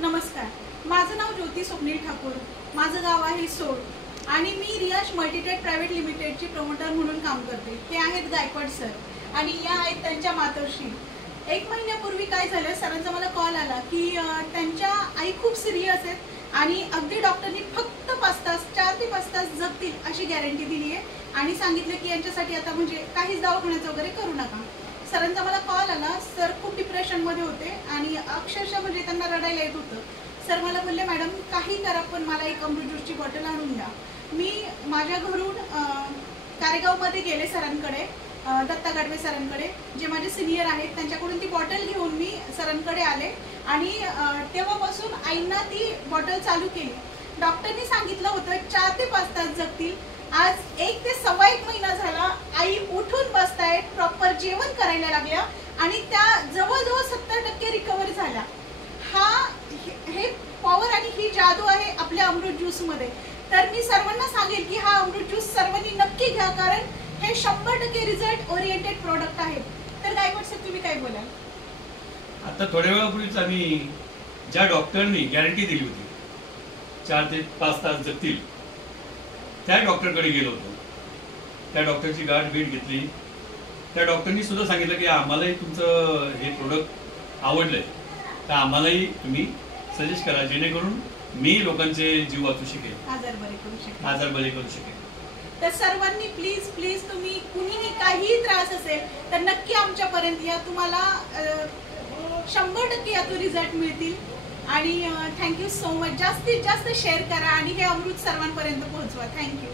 नमस्कार, माझं नाव ज्योती स्वप्नील ठाकूर, माझं गाव आहे सोड आणि मी रियाज मल्टीटेक प्रायव्हेट लिमिटेडची प्रमोटर म्हणून काम करते। हे आहेत गायकवाड सर आणि या आहेत त्यांच्या मातोश्री। 1 महिन्यापूर्वी काय झालं, सरांचा मला कॉल आला की त्यांच्या आई खूप सिरियस आहेत आणि अगदी डॉक्टरनी फक्त 5 तास 4 ते 5 तास जगतील अशी गॅरंटी दिली आहे आणि सांगितलं की यांच्यासाठी आता म्हणजे काहीच दवाखान्याचं वगैरे करू नका। सरांचा मला कॉल आला, सर खूप डिप्रेशनमध्ये होते आणि अक्षरशः म्हणजे त्यांना रडायला येत होतं। सर मला बोलले, मॅडम काही करा पण मला एक अमृत ज्यूसची बॉटल आणून द्या। मी माझ्या घरून कारेगावमध्ये गेले सरांकडे, दत्ता गाडवे सरांकडे जे माझे सिनियर आहेत, त्यांच्याकडून ती बॉटल घेऊन मी सरांकडे आले आणि तेव्हापासून आईंना ती बॉटल चालू केली। डॉक्टरनी सांगितलं होतं 4 ते 5 तास जगतील। आज 1 ते सव्वा 1 महिना झाला, आई उठून बसतायत, प्रॉपर जेवण करायला लागल्या आणि त्या जवळजवळ 70% रिकव्हर झाल्या। हे पॉवर आणि ही जादू आहे आपल्या अमृत ज्यूस मध्ये। तर मी सर्वांना सांगेल की हा अमृत ज्यूस सर्वांनी नक्की घ्या, कारण हे 100% रिझल्ट ओरिएंटेड प्रोडक्ट आहे। तर गायकवाड सर तुम्ही काय बोलाल? आता थोड्या वेळापूर्वीच आम्ही ज्या डॉक्टरनी गॅरंटी दिली होती 4 ते 5 तास जगतील, त्या डॉक्टरकडे गेलो होतो। त्या डॉक्टरची गाठ भेट घेतली। त्या डॉक्टरनी सुद्धा सांगितलं की आम्हालाही तुमचं हे प्रोडक्ट आवडलंय, तर आम्हालाही तुम्ही सजेस्ट करा जेणेकरून मी लोकांचे जीव वाचू शकेल, आजार बरे करू शकेल। तर सर्वांनी प्लीज प्लीज तुम्ही कुणीही काही त्रास असेल तर नक्की आमच्यापर्यंत या, तुम्हाला 100% यातून रिझल्ट मिळतील। आणि थँक्यू सो मच। जास्तीत जास्त शेअर करा आणि हे अमृत सर्वांपर्यंत पोहोचवा। थँक्यू।